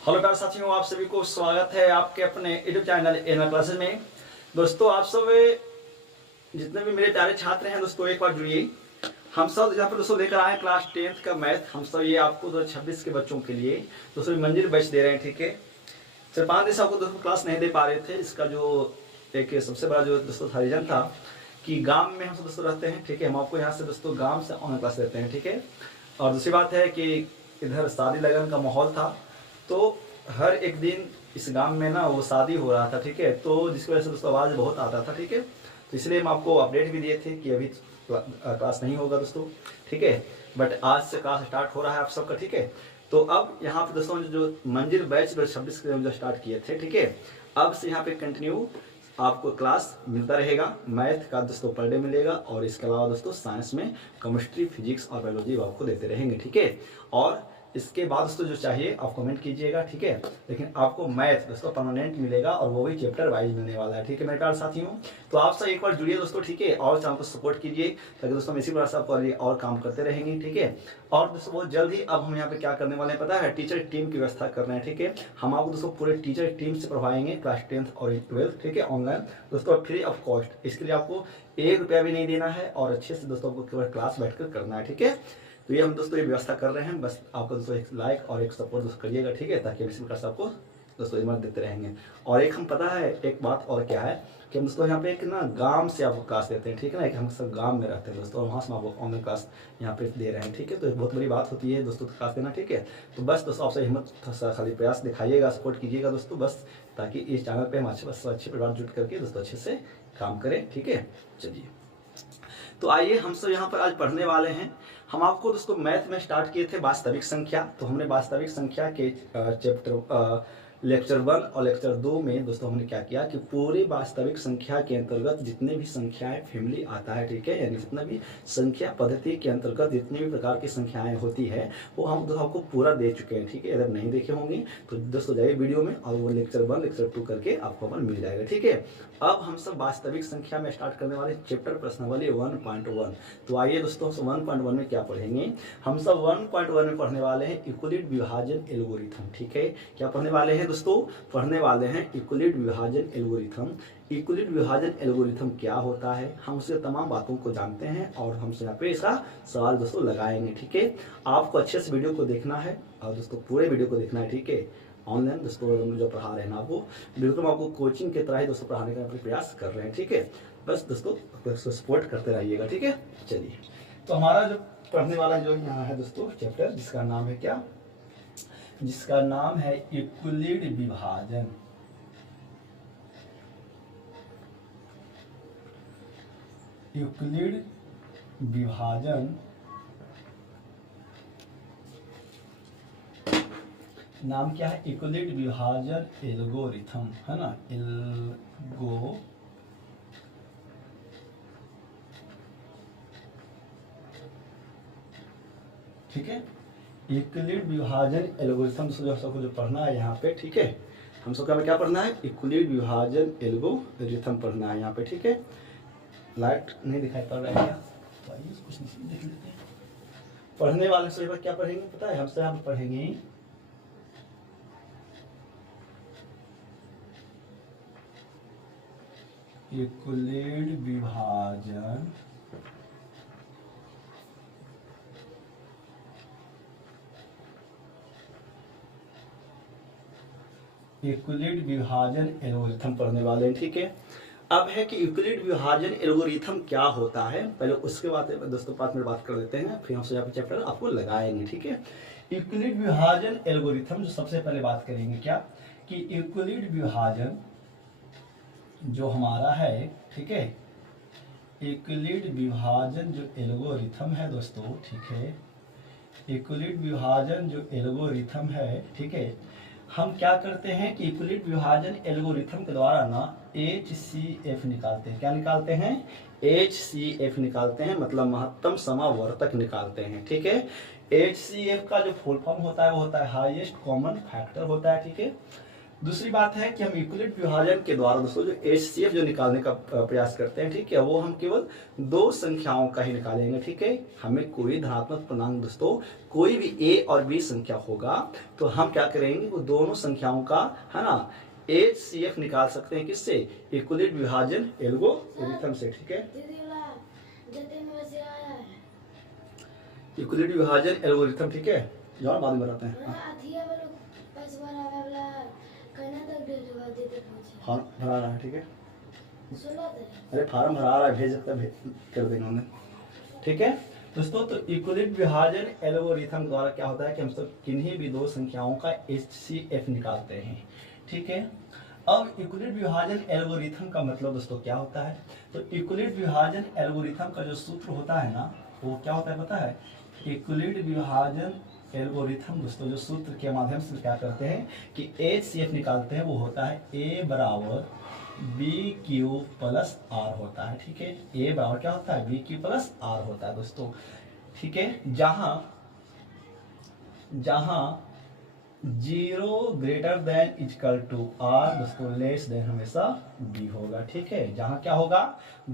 Hello प्यारे साथियों, आप सभी को स्वागत है आपके अपने यूट्यूब चैनल एनआर क्लासेस में। दोस्तों, आप सब जितने भी मेरे प्यारे छात्र हैं दोस्तों, एक बार जुड़िए। हम सब यहाँ पर दोस्तों लेकर आए क्लास 10th का मैथ। हम सब ये आपको 2026 के बच्चों के लिए दोस्तों मंजिल बैच दे रहे हैं। ठीक है, सिर्फ 5 दिन से आपको दोस्तों क्लास नहीं दे पा रहे थे। इसका जो एक सबसे बड़ा जो दोस्तों था रीजन था कि गाँव में हम सब दोस्तों रहते हैं। ठीक है, हम आपको यहाँ से दोस्तों गाँव से ऑनलाइन क्लास देते हैं। ठीक है, और दूसरी बात है कि इधर शादी लगन का माहौल था, तो हर एक दिन इस गांव में ना वो शादी हो रहा था। ठीक है, तो जिसकी वजह से दोस्तों आवाज़ बहुत आता था। ठीक है, तो इसलिए हम आपको अपडेट भी दिए थे कि अभी क्लास नहीं होगा दोस्तों। ठीक है, बट आज से क्लास स्टार्ट हो रहा है आप सबका। ठीक है, तो अब यहाँ पे दोस्तों जो मंजिल बैच 2026 के जो स्टार्ट किए थे, ठीक है, अब से यहाँ पे कंटिन्यू आपको क्लास मिलता रहेगा। मैथ का दोस्तों पर डे मिलेगा, और इसके अलावा दोस्तों साइंस में केमिस्ट्री, फिजिक्स और बायोलॉजी आपको देते रहेंगे। ठीक है, और इसके बाद दोस्तों जो चाहिए आप कमेंट कीजिएगा। ठीक है, लेकिन आपको मैथ दोस्तों परमानेंट मिलेगा, और वो भी चैप्टर वाइज मिलने वाला है। ठीक है मेरे प्यारे साथियों, तो आप सब एक बार जुड़िए दोस्तों। ठीक है, और चैनल को सपोर्ट कीजिए, ताकि दोस्तों हम इसी प्रकार से आपको और काम करते रहेंगे। ठीक है, और दोस्तों बहुत जल्द ही अब हम यहाँ पे क्या करने वाले हैं पता है, टीचर टीम की व्यवस्था कर रहे हैं। ठीक है, हम आपको दोस्तों पूरे टीचर टीम से पढ़वाएंगे क्लास 10th और 12th। ठीक है, ऑनलाइन दोस्तों फ्री ऑफ कॉस्ट। इसके लिए आपको 1 रुपया भी नहीं देना है, और अच्छे से दोस्तों आपको केवल क्लास बैठकर करना है। ठीक है, तो ये हम दोस्तों ये व्यवस्था कर रहे हैं। बस आपको दोस्तों एक लाइक और एक सपोर्ट दोस्तों करिएगा। ठीक है, ताकि हम इसी प्रकार से आपको दोस्तों हिम्मत देते रहेंगे। और एक हम पता है एक बात और क्या है कि हम दोस्तों यहाँ पे एक ना गांव से आपको क्लास देते हैं। ठीक है ना, एक हम सब गांव में रहते हैं दोस्तों, और वहाँ से हम आपको ऑनलाइन क्लास यहाँ पे दे रहे हैं। ठीक है, तो बहुत बड़ी बात होती है दोस्तों क्लास देना। ठीक है, तो बस दोस्तों आपसे हिम्मत खाली प्रयास दिखाइएगा, सपोर्ट कीजिएगा दोस्तों, बस ताकि इस चैनल पर हम अच्छे परिवार जुट करके दोस्तों अच्छे से काम करें। ठीक है, चलिए तो आइए हम सब यहाँ पर आज पढ़ने वाले हैं। हम आपको दोस्तों मैथ में स्टार्ट किए थे वास्तविक संख्या, तो हमने वास्तविक संख्या के चैप्टर लेक्चर 1 और लेक्चर 2 में दोस्तों हमने क्या किया कि पूरे वास्तविक संख्या के अंतर्गत जितने भी संख्याएं फैमिली आता है, ठीक है, यानी जितना भी संख्या पद्धति के अंतर्गत जितनी भी प्रकार की संख्याएं होती है वो हम दोस्तों आपको पूरा दे चुके हैं। ठीक है, अगर नहीं देखे होंगे तो दोस्तों जाइए वीडियो में, और वो लेक्चर 1 लेक्चर 2 करके आपको अपन मिल जाएगा। ठीक है, अब हम सब वास्तविक संख्या में स्टार्ट करने वाले चैप्टर प्रश्नावली 1.1। तो आइए दोस्तों 1.1 में क्या पढ़ेंगे, हम सब 1.1 में पढ़ने वाले हैं यूक्लिड विभाजन एल्गोरिथम। ठीक है, क्या पढ़ने वाले हैं दोस्तों, पढ़ने वाले हैं यूक्लिड विभाजन एल्गोरिथम। यूक्लिड विभाजन एल्गोरिथम क्या होता है, हम उससे तमाम बातों को जानते हैं, और हमसे यहाँ पे इसका सवाल दोस्तों लगाएंगे। ठीक है, आपको अच्छे से वीडियो को देखना है, और दोस्तों पूरे वीडियो को देखना है। ठीक है, ऑनलाइन दोस्तों जो पढ़ा रहे हैं आपको बिल्कुल आपको कोचिंग की तरह ही दोस्तों पढ़ाने का प्रयास कर रहे हैं। ठीक है, बस दोस्तों सपोर्ट करते रहिएगा। ठीक है, चलिए तो हमारा जो पढ़ने वाला जो यहाँ है दोस्तों चैप्टर, जिसका नाम है क्या, जिसका नाम है यूक्लिड विभाजन। यूक्लिड विभाजन नाम क्या है, यूक्लिड विभाजन एल्गोरिथम, है ना, ठीक है, यूक्लिड विभाजन एल्गोरिथम जो सबको जो पढ़ना है यहाँ पे। ठीक है, हम सबका में क्या पढ़ना है, यूक्लिड विभाजन एल्गोरिथम पढ़ना है यहाँ पे। ठीक है, लाइट नहीं दिखाई पड़ रहा है क्या, तो आइए कुछ नहीं देख लेते हैं। पढ़ने वाले से क्या पढ़ेंगे पता है, हमसे यहाँ पर पढ़ेंगे यूक्लिड विभाजन यूक्लिड विभाजन एल्गोरिथम पढ़ने वाले हैं। ठीक है, अब है कि यूक्लिड विभाजन एल्गोरिथम क्या होता है, पहले उसके बाद दोस्तों 5 मिनट बात कर लेते हैं, फिर हम यहाँ पे चैप्टर आपको लगाएंगे। ठीक है, यूक्लिड विभाजन एल्गोरिथम जो सबसे पहले बात करेंगे क्या कि यूक्लिड विभाजन जो हमारा है, ठीक है, यूक्लिड विभाजन जो एल्गोरिथम है दोस्तों, ठीक है, यूक्लिड विभाजन जो एल्गोरिथम है, ठीक है, हम क्या करते हैं कि यूक्लिड विभाजन एल्गोरिथम के द्वारा ना HCF निकालते हैं। क्या निकालते हैं, HCF निकालते हैं, मतलब महत्तम समावर्तक निकालते हैं। ठीक है, HCF का जो फुल फॉर्म होता है वो होता है हाईएस्ट कॉमन फैक्टर होता है। ठीक है, दूसरी बात है कि हम यूक्लिड विभाजन के द्वारा दोस्तों जो HCF जो निकालने का प्रयास करते हैं, ठीक है, वो हम केवल दो संख्याओं का ही निकालेंगे, ठीक है। हमें कोई धनात्मक पूर्णांक दोस्तों कोई भी A और B संख्या होगा तो हम क्या करेंगे, वो दोनों संख्याओं का, है ना, HCF निकाल सकते हैं किससे, यूक्लिड विभाजन एल्गोरिथम से, ठीक है। यूक्लिड विभाजन एल्गोरिथम, ठीक है, जाओ बाद में बताते हैं। फॉर्म भरा रहा है, ठीक है, अरे फॉर्म भरा रहा है, भेज कर देंगे उन्हें, ठीक है दोस्तों। तो यूक्लिड विभाजन एल्गोरिथम द्वारा क्या होता है कि हम सब किन्हीं भी दो संख्याओं का HCF निकालते हैं, ठीक है। अब यूक्लिड विभाजन एल्गोरिथम का मतलब दोस्तों क्या होता है, तो यूक्लिड विभाजन एल्गोरिथम का जो सूत्र होता है ना, वो क्या होता है पता है। यूक्लिड विभाजन एल्गोरिथम दोस्तों जो सूत्र के माध्यम से क्या करते हैं कि HCF निकालते हैं, वो होता है A बराबर BQ प्लस R होता है, ठीक है। A बराबर क्या होता है, BQ प्लस R होता है दोस्तों, ठीक है। जहां 0 greater than equal to R दोस्तों लेस देन हमेशा B होगा, ठीक है। जहां क्या होगा,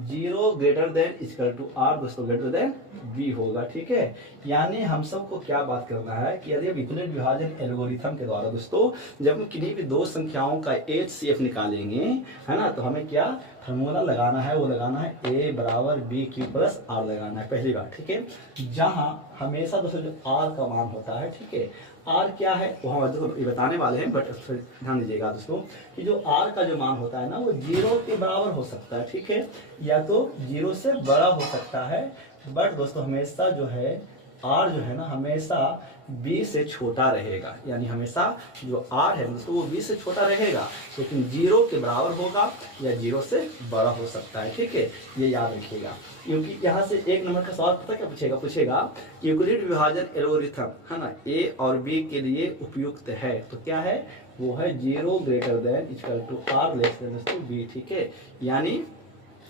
0 greater than equal to R दोस्तों ग्रेटर देन B होगा, ठीक है। यानी हम सबको क्या बात करना है कि यदि हम यूक्लिड विभाजन एल्गोरिथम के द्वारा दोस्तों जब हम किन्हीं भी दो संख्याओं का HCF निकालेंगे, है ना, तो हमें क्या फार्मूला लगाना है, वो लगाना है A बराबर BQ प्लस R लगाना है, पहली बात, ठीक है। जहां हमेशा दोस्तों जो R का मान होता है, ठीक है, R क्या है वो हम ये बताने वाले हैं, बट ध्यान दीजिएगा दोस्तों कि जो R का जो मान होता है ना, वो 0 के बराबर हो सकता है, ठीक है, या तो 0 से बड़ा हो सकता है, बट दोस्तों हमेशा जो है R जो है ना, हमेशा B से छोटा रहेगा, यानी हमेशा जो R है दोस्तों वो B से छोटा रहेगा, लेकिन 0 के बराबर होगा या 0 से बड़ा हो सकता है, ठीक है, ये याद रखिएगा। क्योंकि यहाँ से एक नंबर का सवाल पता क्या पूछेगा यूक्लिड विभाजन एल्गोरिथम, है ना, A और B के लिए उपयुक्त है, तो क्या है वो है 0 greater than equal to R less than दोस्तों B, ठीक है। यानी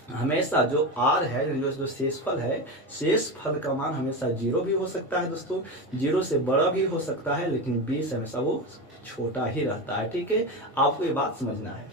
हमेशा जो R है, जो शेषफल है, शेषफल का मान हमेशा 0 भी हो सकता है दोस्तों, 0 से बड़ा भी हो सकता है, लेकिन B से हमेशा वो छोटा ही रहता है, ठीक है। आपको ये बात समझना है।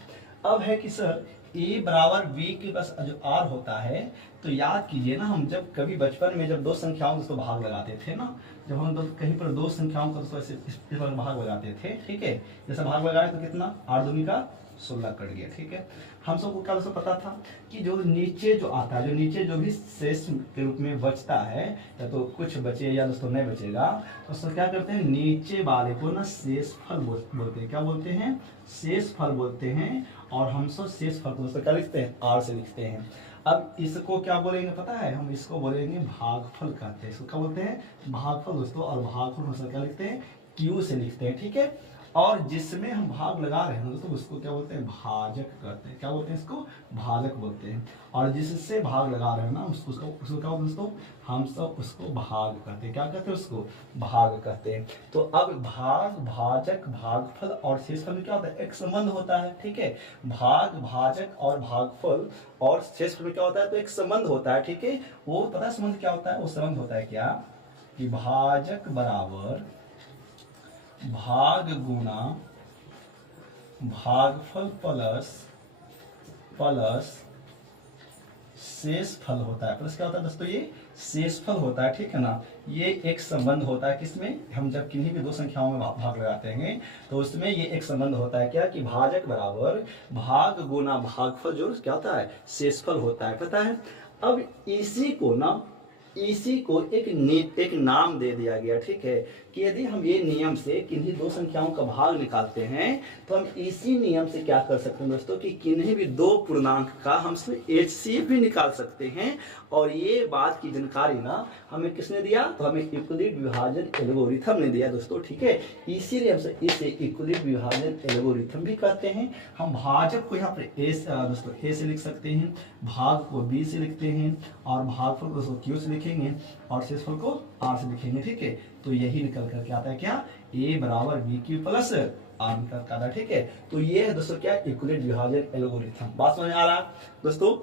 अब है कि सर A बराबर B के पास जो R होता है, तो याद कीजिए ना, हम जब कभी बचपन में जब दो संख्याओं दोस्तों भाग लगाते थे ना, जब हम कहीं पर दो संख्याओं का दोस्तों इस पर भाग लगाते थे, ठीक है, जैसे भाग लगाए तो कितना 8 दूनी का 16 कट गया, ठीक है। हम सबको क्या दोस्तों पता था कि जो नीचे जो आता है, जो नीचे जो भी शेष के रूप में बचता है, या तो कुछ बचे या दोस्तों नहीं बचेगा, तो दोस्तों क्या करते हैं, नीचे वाले को ना शेषफल बोलते हैं, क्या बोलते हैं, शेषफल बोलते हैं। और हम सब शेषफल को दोस्तों क्या लिखते हैं, R से लिखते हैं। अब इसको क्या बोलेंगे पता है, हम इसको बोलेंगे भागफल कहते हैं, इसको क्या बोलते हैं, भागफल दोस्तों। और भागफल हम क्या लिखते हैं, Q से लिखते हैं, ठीक है। और जिसमें हम भाग लगा रहे हैं दोस्तों उसको क्या बोलते हैं, भाजक कहते हैं, क्या बोलते हैं, इसको भाजक बोलते हैं। और जिससे भाग लगा रहे हैं ना उसको क्या बोलते हैं दोस्तों, हम सब उसको भाग कहते हैं, क्या कहते हैं, उसको भाग कहते हैं। तो अब भाग, भाजक, भागफल और शेषफल में क्या होता है, एक संबंध होता है, ठीक है। भाग, भाजक और भागफल और शेषफल में क्या होता है, तो एक संबंध होता है, ठीक है। वो पता है संबंध क्या होता है, वो संबंध होता है क्या कि भाजक बराबर भाग गुना भागफल प्लस शेषफल होता है। प्लस क्या होता है दोस्तों, ये शेषफल होता है, ठीक है ना। ये एक संबंध होता है किसमें, हम जब किन्हीं भी दो संख्याओं में भाग लगाते हैं तो उसमें ये एक संबंध होता है क्या कि भाजक बराबर भाग गुना भागफल जो क्या होता है, शेषफल होता है, पता है। अब इसी को एक नाम दे दिया गया, ठीक है, कि यदि हम ये नियम से किन्हीं दो संख्याओं का भाग निकालते हैं तो हम इसी नियम से क्या कर सकते हैं दोस्तों कि किन्हीं भी दो पूर्णांक का हम HCF भी निकाल सकते हैं। और ये बात की जानकारी ना हमें किसने दिया, तो हमें यूक्लिड विभाजन एल्गोरिथम ने दिया दोस्तों, ठीक है। इसीलिए हम इसे यूक्लिड विभाजन एल्गोरिथम भी कहते हैं। हम भाजक को यहाँ पर दोस्तों A से लिख सकते हैं, भाग को B से लिखते हैं, और भागफल को दोस्तों Q से लिखेंगे, और शेषफल को R से लिखेंगे, ठीक है। तो यही निकल करके आता है क्या, A बराबर BQ प्लस R निकल कर आता है, ठीक है। तो ये है दोस्तों क्या, यूक्लिड विभाजन एल्गोरिथम। बात समझ में आ रहा है दोस्तों।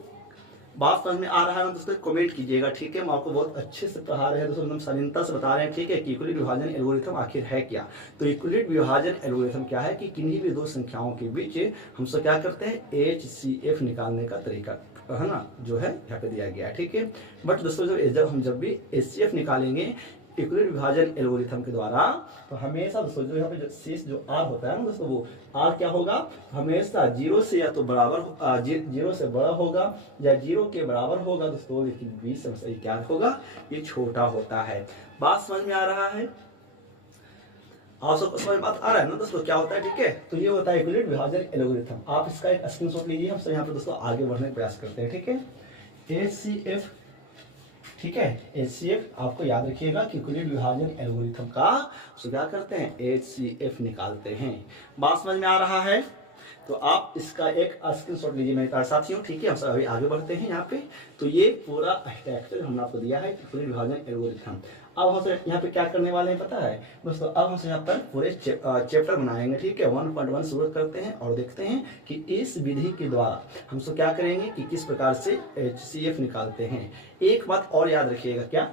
बात समझ में आ रहा है ना दोस्तों, कमेंट कीजिएगा, ठीक है। हम आपको बहुत अच्छे से पढ़ा रहे हैं दोस्तों, एकदम शालीनता से बता रहे हैं, ठीक है, कि यूक्लिड विभाजन एल्गोरिथम आखिर है क्या। तो यूक्लिड विभाजन एल्गोरिथम क्या है कि किन्हीं भी दो संख्याओं के बीच हम सब क्या करते हैं, HCF निकालने का तरीका है ना, जो है यहाँ पे दिया गया है, ठीक है। बट दोस्तों जब भी HCF निकालेंगे यूक्लिड विभाजन एल्गोरिथम के द्वारा, तो हमेशा दोस्तों जो यहाँ पे जो शेष जो R होता है ना दोस्तों, वो R क्या होगा, हमेशा 0 से या तो बराबर 0 से बड़ा होगा या 0 के बराबर होगा दोस्तों, लेकिन बीच में सही क्या होगा, ये छोटा होता है। बात समझ में आ रहा है, आप सबको समझ में बात आ रहा है ना दोस्तों, क्या होता है, ठीक है। तो ये होता है यूक्लिड विभाजन एल्गोरिथम। आप इसका एक स्क्रीनशॉट लीजिए, हम सब यहाँ पे दोस्तों आगे बढ़ने का प्रयास करते हैं, ठीक है। HCF, ठीक है, HCF आपको याद रखिएगा कि यूक्लिड विभाजन एल्गोरिथम का क्या करते हैं, HCF निकालते हैं। बात समझ में आ रहा है, तो आप इसका एक स्क्रीनशॉट लीजिए मेरे प्यारे साथियों, ठीक है। हम सब अभी आगे बढ़ते हैं यहाँ पे। तो ये पूरा स्ट्रक्चर हमने आपको दिया है यूक्लिड विभाजन एल्गोरिथम। अब हम यहाँ पे क्या करने वाले हैं पता है दोस्तों, अब हम यहाँ पर पूरे चैप्टर बनाएंगे, ठीक है। 1.1 शुरू करते हैं और देखते हैं कि इस विधि के द्वारा हम सब क्या करेंगे कि किस प्रकार से HCF निकालते हैं। एक बात और याद रखिएगा, क्या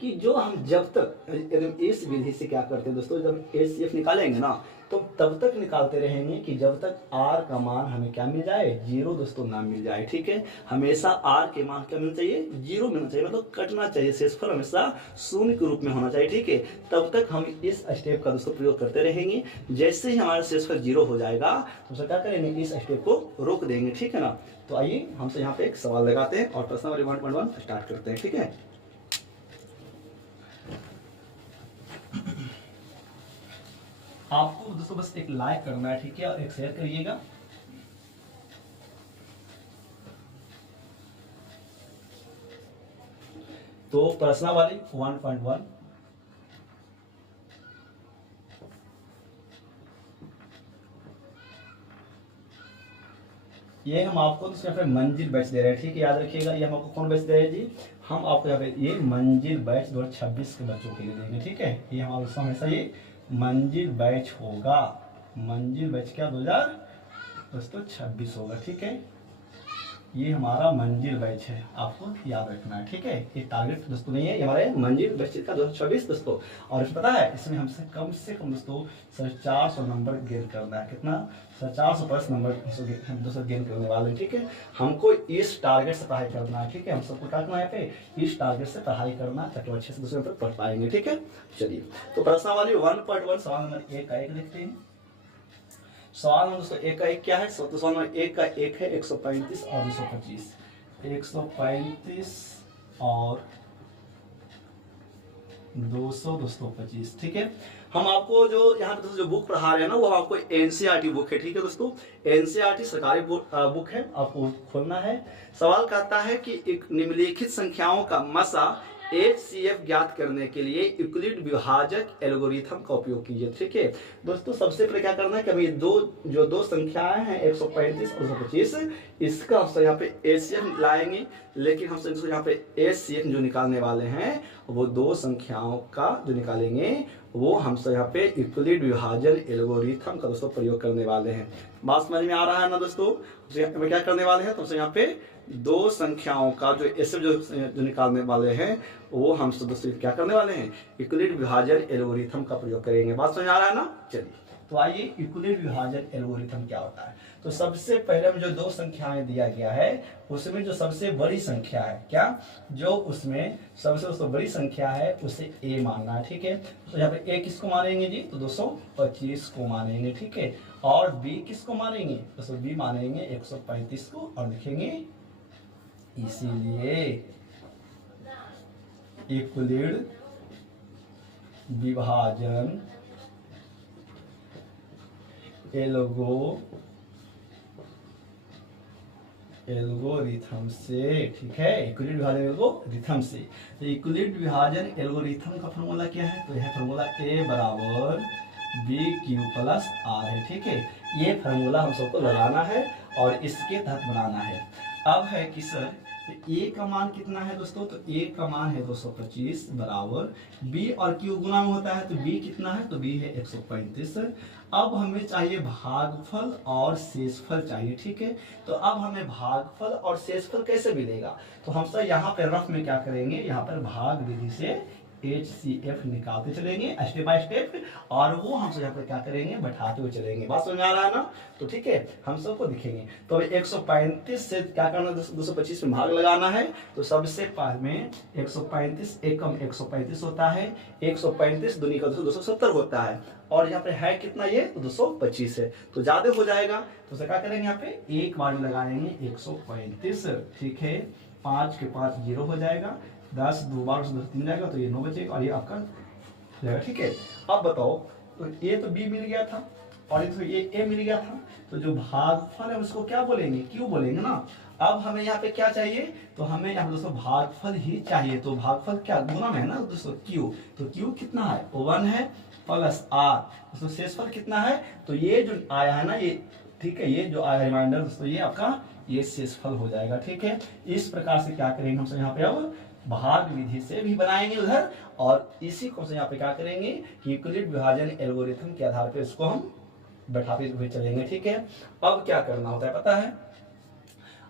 कि जो हम जब तक इस विधि से क्या करते हैं दोस्तों, जब HCF निकालेंगे ना, तो तब तक निकालते रहेंगे कि जब तक R का मान हमें क्या मिल जाए, 0 दोस्तों ना मिल जाए, ठीक है। हमेशा R के मान क्या मिलना चाहिए, 0 मिलना चाहिए, मतलब कटना चाहिए, शेषफल हमेशा 0 के रूप में होना चाहिए, ठीक है। तब तक हम इस स्टेप का दोस्तों प्रयोग करते रहेंगे। जैसे ही हमारा शेषफल 0 हो जाएगा तो क्या करेंगे, इस स्टेप को रोक देंगे, ठीक है ना। तो आइए हमसे यहाँ पे एक सवाल लगाते हैं और प्रश्न नंबर 1.1 स्टार्ट करते हैं, ठीक है। आपको दोस्तों बस एक लाइक करना है, ठीक है, और एक शेयर करिएगा। तो प्रश्नावली 1.1, ये हम आपको तो यहाँ पे मंजिल बैच दे रहे हैं, ठीक है, याद रखिएगा। ये हम आपको कौन बैच दे रहे हैं जी, हम आपको यहाँ पे ये मंजिल बैच 2026 के बच्चों के लिए देंगे, ठीक है। ये हमारा हमेशा ये मंजिल बैच होगा, मंजिल बैच क्या 2026 होगा, ठीक है। ये हमारा मंजिल बैच है, आपको याद रखना है, ठीक है। ये टारगेट दोस्तों नहीं है, ये हमारे मंजिल बैच का 2026 दोस्तों। और पता है इसमें हमसे कम से कम दोस्तों 450 नंबर गेन करना है, कितना, 450 नंबर हम दोस्तों गेन करने वाले हैं, ठीक है। हमको इस टारगेट से पढ़ाई करना है, ठीक है। हम सबको क्या करना है पे, इस टारगेट से पढ़ाई करना, ताकि अच्छे से दूसरे पर पढ़ पाएंगे, ठीक है। चलिए, तो प्रश्नावली 1.1 सवाल नंबर 1 का 1 देखते हैं। सवाल नंबर दोस्तों 1 का 1 क्या है, तो सवाल नंबर 1 का 1 है 135 और 225, 135 और 225, ठीक है। हम आपको जो यहाँ पे दोस्तों जो बुक पढ़ा रहे हैं ना, वो आपको NCERT बुक है, ठीक है दोस्तों। NCERT सरकारी बुक है, आपको खोलना है। सवाल कहता है कि एक निम्नलिखित संख्याओं का मसा HCF ज्ञात करने के लिए यूक्लिड विभाजक एल्गोरिथम का उपयोग कीजिए, ठीक है दोस्तों। सबसे पहले क्या करना है कि अभी दो संख्याएं हैं 135 और 225, इसका हम यहाँ पे HCF लाएंगे, लेकिन हम यहाँ पे HCF जो निकालने वाले हैं वो दो संख्याओं का जो निकालेंगे वो हम यहाँ पे यूक्लिड विभाजन एल्गोरिथम का दोस्तों प्रयोग करने वाले हैं। बात समझ में आ रहा है ना दोस्तों, तो क्या करने वाले हैं, तो यहाँ पे दो संख्याओं का जो HCF जो निकालने वाले हैं वो हम सब दोस्तों क्या करने वाले हैं, यूक्लिड विभाजन एल्गोरिथम का प्रयोग करेंगे। बात समझ आ रहा है ना। चलिए, तो आइए यूक्लिड विभाजन एल्गोरिथम क्या होता है। तो सबसे पहले में जो दो संख्याएं दिया गया है उसमें जो सबसे बड़ी संख्या है, क्या, जो उसमें सबसे दोस्तों बड़ी संख्या है उसे A मानना है, ठीक है। तो यहाँ पे A किसको मानेंगे जी, तो 225 को मानेंगे, ठीक है। और B किसको मानेंगे, दोस्तों B मानेंगे 135 को और लिखेंगे, इसीलिए यूक्लिड विभाजन एल्गोरिथम से, ठीक है, यूक्लिड विभाजन एल्गोरिथम से। तो यूक्लिड विभाजन एल्गोरिथम का फॉर्मूला क्या है, तो यह फॉर्मूला A बराबर BQ प्लस R है, ठीक है। ये फॉर्मूला हम सबको लगाना है और इसके तहत बनाना है। अब है कि सर तो ए का मान कितना है दोस्तों, तो ए का मान है 225 बराबर बी और क्यू गुना में होता है, तो बी कितना है, तो बी है 135। अब हमें चाहिए भागफल और शेषफल चाहिए, ठीक है। तो अब हमें भागफल और शेषफल कैसे मिलेगा, तो हम सब यहाँ पे रफ में क्या करेंगे, यहाँ पर भाग विधि से HCF निकालते चलेंगे स्टेप बाय स्टेप, और वो हम सब यहाँ पे क्या करेंगे, बैठाते हुए चलेंगे। बात समझ में आ रहा है ना, तो ठीक है, हम सबको दिखेंगे। तो 135 से क्या करना, 225 में भाग लगाना है। तो सबसे पहले 135 एकम 135 होता है, 135 दूनी का 270 होता है, और यहाँ पे है कितना ये, तो 225 है, तो ज्यादा हो जाएगा। तो क्या करेंगे, यहाँ पे एक बार लगाएंगे 135, ठीक है, 5 के 5 0 हो जाएगा, 10 2 बार 3 जाएगा, तो ये 9 बचेगा, और ये आपका जाएगा, ठीक है। अब बताओ, तो ये तो बी मिल गया था और ये ए मिल गया था, तो जो भागफल है उसको क्या बोलेंगे, क्यू बोलेंगे ना। अब हमें यहाँ पे क्या चाहिए, तो हमें यहाँ दोस्तों भागफल ही चाहिए। तो भागफल क्या गुना में है ना दोस्तों, क्यू, तो क्यू कितना है, 1 है प्लस आर, दोस्तों शेषफल कितना है, तो ये जो आया है ना ये, ठीक है, ये जो आया रिमाइंडर दोस्तों, ये आपका ये शेषफल हो जाएगा, ठीक है। इस प्रकार से क्या करेंगे हम सब यहाँ पे, अब भाग विधि से भी बनाएंगे उधर, और इसी को यहाँ पे क्या करेंगे कि यूक्लिड विभाजन एल्गोरिथम के आधार पे इसको हम बैठाते हुए चलेंगे, ठीक है। अब क्या करना होता है पता है,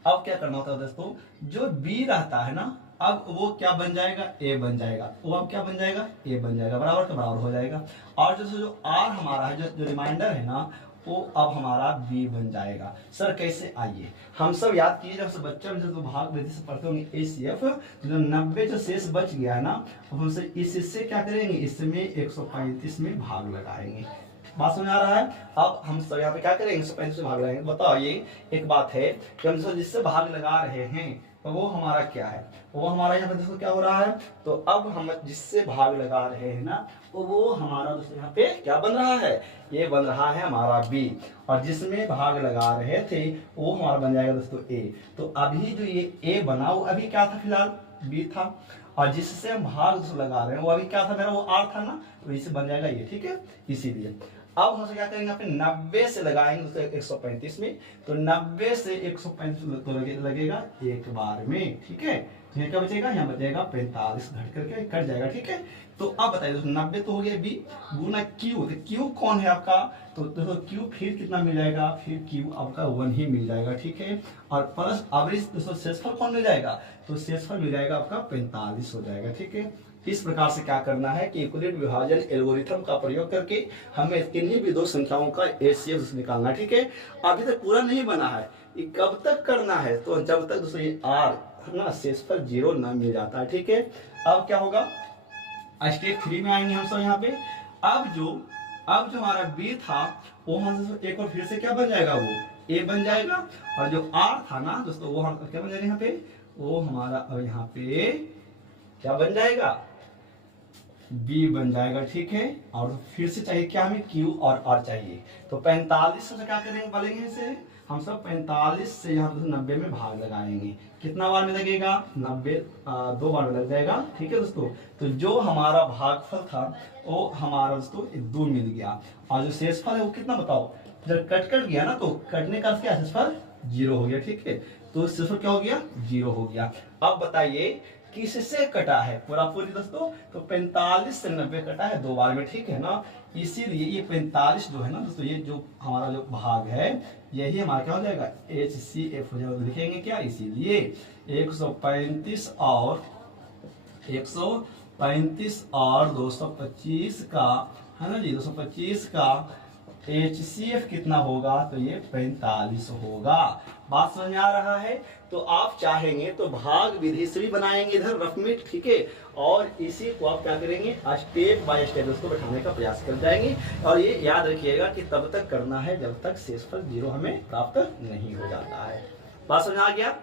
अब क्या करना होता है दोस्तों, जो बी रहता है ना, अब वो क्या बन जाएगा, ए बन जाएगा, वो अब क्या बन जाएगा, ए बन जाएगा, बराबर का बराबर हो जाएगा। और जो आर हमारा है, जो रिमाइंडर है ना, वो अब हमारा बी बन जाएगा। सर कैसे, आइए हम सब याद कीजिए, जब से बच्चे में जो भाग विधि से पढ़ते होंगे HCF, तो जो 90 जो शेष बच गया है ना, अब हम सब इससे क्या करेंगे, इसमें 135 में भाग लगाएंगे। बात समझ आ रहा है। अब हम सब यहाँ पे क्या करेंगे, 135 में भाग लगाएंगे। बताओ, ये एक बात है कि हम सब जिससे भाग लगा रहे हैं, तो वो हमारा क्या है, वो हमारा यहाँ पे दोस्तों क्या हो रहा है, तो अब हम जिससे भाग लगा रहे हैं ना, वो हमारा दोस्तों यहाँ पे क्या बन रहा है, ये बन रहा है हमारा बी, और जिसमें भाग लगा रहे थे वो हमारा बन जाएगा दोस्तों ए। तो अभी जो ये ए बना, वो अभी क्या था, फिलहाल बी था, और जिससे हम भाग दोस्तों लगा रहे हैं वो अभी क्या था मेरा, वो आर था ना, तो इसे बन जाएगा ये, ठीक है। इसीलिए अब हम क्या करेंगे, यहाँ पे 90 से लगाएंगे दोस्तों 135 में, तो 90 से 135 तो लगेगा एक बार में, ठीक है। तो यहाँ क्या बचेगा, यहाँ बचेगा 45, घट करके कट जाएगा, ठीक है। तो अब बताइए दोस्तों, 90 तो हो गया बी गुना क्यू, तो क्यू कौन है आपका, तो दोस्तों क्यू फिर कितना मिल जाएगा, फिर क्यू आपका 1 ही मिल जाएगा, ठीक है। और प्लस एवरेज दोस्तों शेषफल कौन मिल जाएगा, तो शेषफल मिल जाएगा आपका 45 हो जाएगा, ठीक है। इस प्रकार से क्या करना है कि यूक्लिड विभाजन एल्गोरिथम का प्रयोग करके हमें किन्हीं भी दो संख्याओं का HCF निकालना, ठीक है। अभी तक पूरा नहीं बना है, ये कब तक करना है, तो जब तक दोस्तों ये आर ना शेषफल 0 ना मिल जाता है, ठीक है। अब क्या होगा, स्टेप 3 में आएंगे हम सब यहाँ पे। अब जो हमारा बी था वो हम एक और फिर से क्या बन जाएगा, वो ए बन जाएगा, और जो आर था ना दोस्तों वो हम क्या बन जाएगा यहाँ पे, वो हमारा अब यहाँ पे क्या बन जाएगा, बी बन जाएगा, ठीक है। और फिर से चाहिए क्या, हमें क्यू और आर चाहिए, तो 45 से क्या करेंगे, बोलेंगे इसे हम सब 45 से यहाँ 90 में भाग लगाएंगे। कितना बार में लगेगा, 90 2 बार में लग जाएगा, ठीक है दोस्तों। तो जो हमारा भागफल था वो हमारा दोस्तों 2 मिल गया, और जो शेषफल है वो कितना बताओ, जब कट गया ना, तो कटने का क्या शेषफल 0 हो गया, ठीक है। तो शेषफल क्या हो गया, 0 हो गया। अब बताइए किससे कटा है, पूरा पूरी दोस्तों, तो 45 से 90 कटा है 2 बार में, ठीक है ना। इसीलिए ये 45 जो है ना दोस्तों, ये जो हमारा जो भाग है यही हमारा क्या हो जाएगा, HCF हो जाएगा। लिखेंगे क्या, इसीलिए 135 और 225 का है ना जी, 225 का HCF कितना होगा, तो ये 45 होगा। बात समझ में आ रहा है। तो आप चाहेंगे तो भाग विधि से भी बनाएंगे इधर रफ में, ठीक है, और इसी को आप क्या करेंगे, स्टेप बाय स्टेप उसको बैठाने का प्रयास कर जाएंगे। और ये याद रखिएगा कि तब तक करना है जब तक शेषफल 0 हमें प्राप्त नहीं हो जाता है। बात समझ आ गया।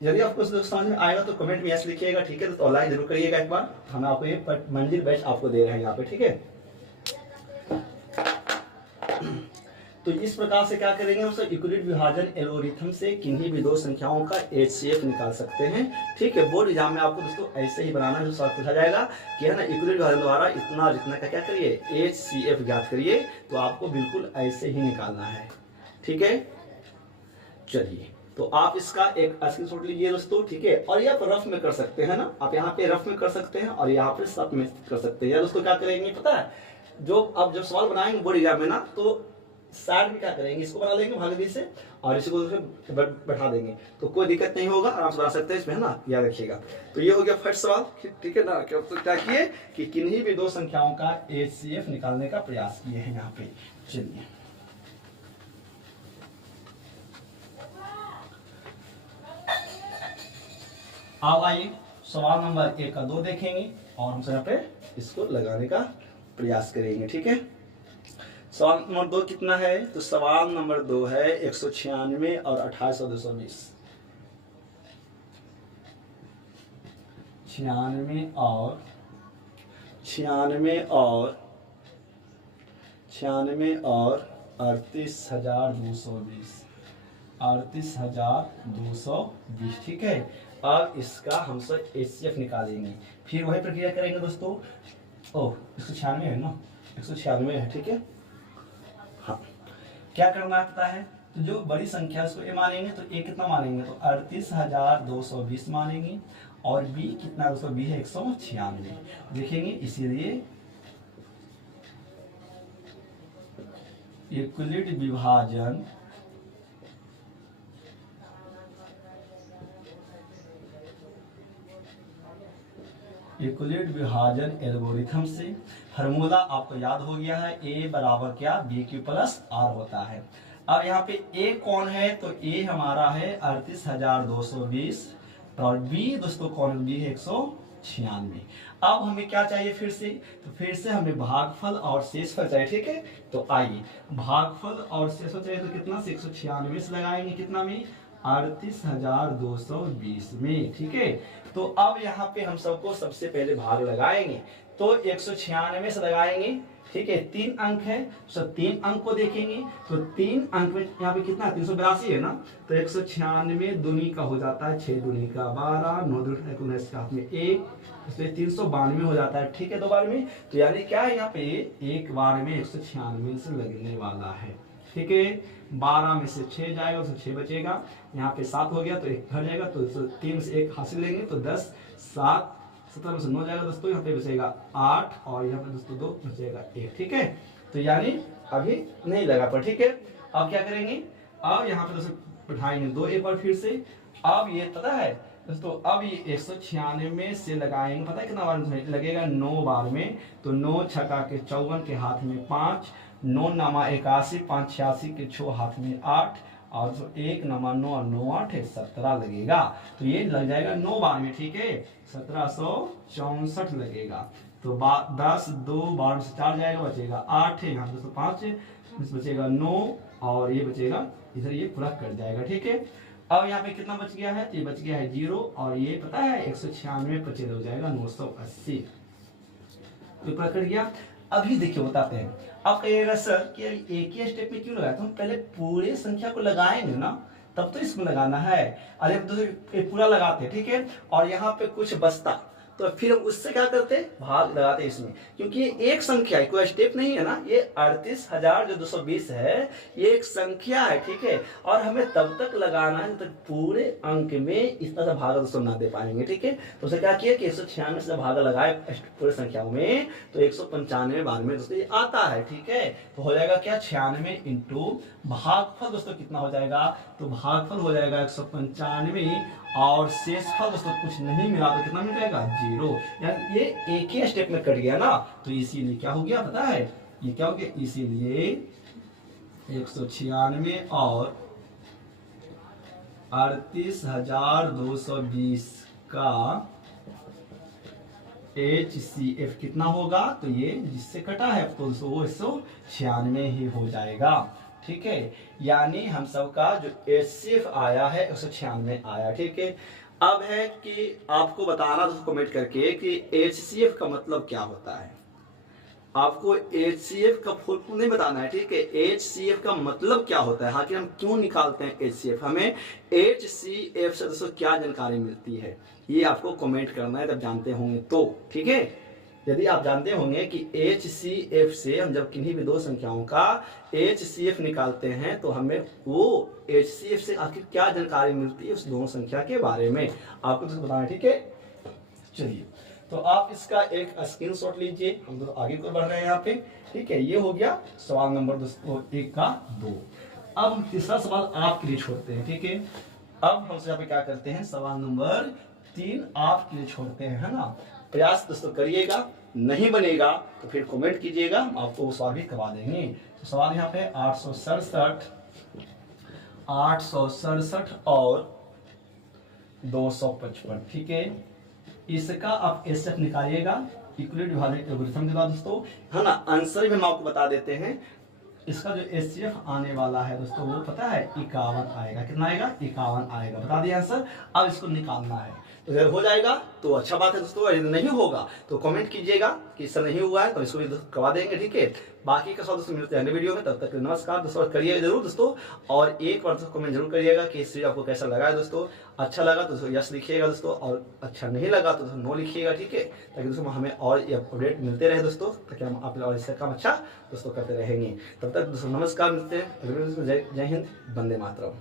यदि आपको समझ में आएगा तो कमेंट में यस लिखिएगा, ठीक है। तो ऑनलाइन जरूर करिएगा एक बार, हम आपको ये मंजिल बैच आपको दे रहे हैं यहाँ पे, ठीक है। तो इस प्रकार से क्या करेंगे, हम सब यूक्लिड विभाजन एल्गोरिथम से किन्हीं भी दो संख्याओं का HCF निकाल सकते हैं, ठीक है। बोर्ड एग्जाम में आपको दोस्तों ऐसे ही बनाना जो सवाल पूछा जाएगा कि है ना, यूक्लिड विभाजन द्वारा इतना और इतना का क्या करिए, HCF ज्ञात करिए, तो आपको बिल्कुल ऐसे ही निकालना है, ठीक है। चलिए तो आप इसका एक स्क्रीनशॉट लीजिए दोस्तों, ठीक है। और ये आप रफ में कर सकते हैं ना, आप यहाँ पे रफ में कर सकते हैं और यहाँ पे सब में कर सकते हैं। या दोस्तों क्या करेंगे पता है, जो आप जब सवाल बनाएंगे बोर्ड एग्जाम में ना, तो साइड में क्या करेंगे, इसको बना लेंगे भाग से और इसको बैठा देंगे, तो कोई दिक्कत नहीं होगा, आराम से बना सकते हैं इसमें, है ना। याद रखिएगा। तो ये हो गया फर्स्ट सवाल, ठीक है ना। क्या किए कि किन्हीं भी दो संख्याओं का HCF निकालने का प्रयास किए हैं यहाँ पे। चलिए अब आइए सवाल नंबर 1 का 2 देखेंगे और हम यहाँ पे इसको लगाने का प्रयास करेंगे, ठीक है। सवाल नंबर 2 कितना है, तो सवाल नंबर 2 है 196 और 28 और 220। 96 और 38,220, 38,220, ठीक है। अब इसका हम सब HCF निकालेंगे, फिर वही प्रक्रिया करेंगे दोस्तों। ओह 196 है ना, 196 है, ठीक है। हाँ क्या करना है पता है, तो जो बड़ी संख्या उसको A मानेंगे, तो A कितना मानेंगे, तो 38,220 मानेंगे और B कितना, दोस्तों B है 196 देखेंगे। इसीलिए यूक्लिड विभाजन एल्गोरिथम से फार्मूला आपको याद हो गया है, A बराबर क्या, BQ प्लस R होता है। अब यहाँ पे A कौन है, तो A हमारा है 38,220 और B दोस्तों कौन है, B है 196। अब हमें क्या चाहिए फिर से, तो फिर से हमें भागफल और शेषफल चाहिए, ठीक है। तो आइए भागफल और शेषफल चाहिए, तो कितना से 196 से लगाएंगे, कितना में 38,220 में, ठीक है। तो अब यहाँ पे हम सबको सबसे पहले भाग लगाएंगे, तो 196 से लगाएंगे, ठीक है। 3 अंक है, तो 3 अंक को देखेंगे, तो 3 अंक में यहाँ पे कितना 382 है ना, तो 196 दूनी का हो जाता है 6 दूनी का 12, 9 दूनी 19 का हाथ में 1, इसलिए 392 हो जाता है, ठीक है। 2 बार में, तो यानी क्या है यहाँ पे एक बार में 196 से लगने वाला है, ठीक है। 12 में से 6 जाएगा, तो 6 बचेगा, यहाँ पे 7 हो गया तो 1 घट जाएगा, तो 3 से 1 हासिल लेंगे, तो 10, 7, 17 में से 9 जाएगा दोस्तों, यहाँ पे बचेगा 8 और यहाँ पे दोस्तों 2 बचेगा 1, ठीक है। तो यानी अभी नहीं लगा पर, ठीक है। अब क्या करेंगे, अब यहाँ पे दोस्तों बैठाएंगे 2 एक बार फिर से। अब ये पता है दोस्तों, अब ये 196 से लगाएंगे, पता है कितना बार में लगेगा, 9 बार में, तो 9 छक्का के 54 के हाथ में 5, 9 नामा 81, 5 86 के 6 हाथ में 8 और तो 1 नामा 9 और 9 8 है 17 लगेगा, तो ये लग जाएगा 9 बार में, ठीक है। 1764 लगेगा, तो 10 2 बार से 4 जाएगा, बचेगा 8 है, यहाँ 205 है, बचेगा 9 और ये बचेगा इधर, ये पूरा कट जाएगा, ठीक है। अब यहाँ पे कितना बच गया है, तो ये बच गया है 0 और ये पता है 196 25 हो जाएगा 980, तो पूरा कट गया। अभी देखिए बताते हैं, अब कहिएगा सर कि एक ही स्टेप में क्यों लगाया, तो हम पहले पूरे संख्या को लगाएंगे ना, तब तो इसमें लगाना है। अरे तो पूरा लगाते हैं, ठीक है, और यहाँ पे कुछ बचता तो फिर हम उससे क्या करते, भाग लगाते इसमें, क्योंकि ये एक संख्या है, कोई स्टेप नहीं है ना। ये 38,220 है, ये एक संख्या है, ठीक है। और हमें तब तक लगाना है जब तक पूरे अंक में इस तरह से भाग दोस्तों ना दे पाएंगे, ठीक है। तो उसे क्या किया कि 196 से भाग लगाए पूरे संख्याओं में, तो 195 बार में दोस्तों ये आता है, ठीक है। तो हो जाएगा क्या 96 इंटू भागफल दोस्तों कितना हो जाएगा, तो भागफल हो जाएगा 195 और शेषफल दोस्तों कुछ नहीं मिला तो कितना मिल जाएगा 0, यानी ये एक ही स्टेप में कट गया ना। तो इसीलिए क्या हो गया पता है, ये क्या हो गया, इसीलिए 196 और 38,220 का HCF कितना होगा, तो ये जिससे कटा है तो वो 196 ही हो जाएगा, ठीक है। यानी हम सबका जो HCF आया है 196 आया, ठीक है। अब है कि आपको बताना दोस्तों कमेंट करके कि HCF का मतलब क्या होता है। आपको HCF का फुल फॉर्म नहीं बताना है, ठीक है। HCF का मतलब क्या होता है, आखिर हम क्यों निकालते हैं HCF, हमें HCF से दोस्तों क्या जानकारी मिलती है, ये आपको कमेंट करना है, तब जानते होंगे तो, ठीक है। यदि आप जानते होंगे कि HCF से हम जब किन्हीं भी दो संख्याओं का HCF निकालते हैं तो हमें वो HCF से आखिर क्या जानकारी मिलती है उस दोनों संख्या के बारे में आपको तो बताना, ठीक है। चलिए, तो आप इसका एक स्क्रीनशॉट लीजिए, हम तो आगे को बढ़ रहे हैं यहाँ पे, ठीक है। ये हो गया सवाल नंबर दोस्तों 1 का 2। अब हम तीसरा सवाल आपके लिए छोड़ते हैं, ठीक है। अब हम यहाँ पे क्या करते हैं, सवाल नंबर 3 आपके लिए छोड़ते हैं, है ना। प्रयास दोस्तों करिएगा, नहीं बनेगा तो फिर कमेंट कीजिएगा, हम आपको वो सवाल भी करवा देंगे। तो सवाल यहाँ पे 867 और 255, ठीक है। इसका आप एसएफ निकालिएगा, इक्वली डिवाइडेड एल्गोरिथम के द्वारा दोस्तों, है ना। आंसर भी हम आपको बता देते हैं। इसका जो एचसीएफ आने वाला है दोस्तों वो पता है 51 आएगा। कितना आएगा? 51 आएगा, बता दिया आंसर। अब इसको निकालना है, तो अगर हो जाएगा तो अच्छा बात है दोस्तों, यदि नहीं होगा तो कमेंट कीजिएगा कि इससे नहीं हुआ है तो इसको भी करवा देंगे, ठीक है। बाकी का सब दोस्तों मिलते हैं अगले वीडियो में, तब तक नमस्कार दोस्तों। करिएगा जरूर दोस्तों, और एक बार दोस्तों कमेंट जरूर करिएगा कि इस आपको कैसा लगा है दोस्तों। अच्छा लगा तो दोस्तों यस लिखिएगा दोस्तों, और अच्छा नहीं लगा तो दोस्तों नो लिखिएगा, ठीक है। ताकि दोस्तों हमें और अपडेट मिलते रहे दोस्तों, ताकि हम आप और इससे काम अच्छा दोस्तों करते रहेंगे। तब तक दोस्तों नमस्कार, मिलते हैं अगले वीडियो में। जय हिंद, वंदे मातरम।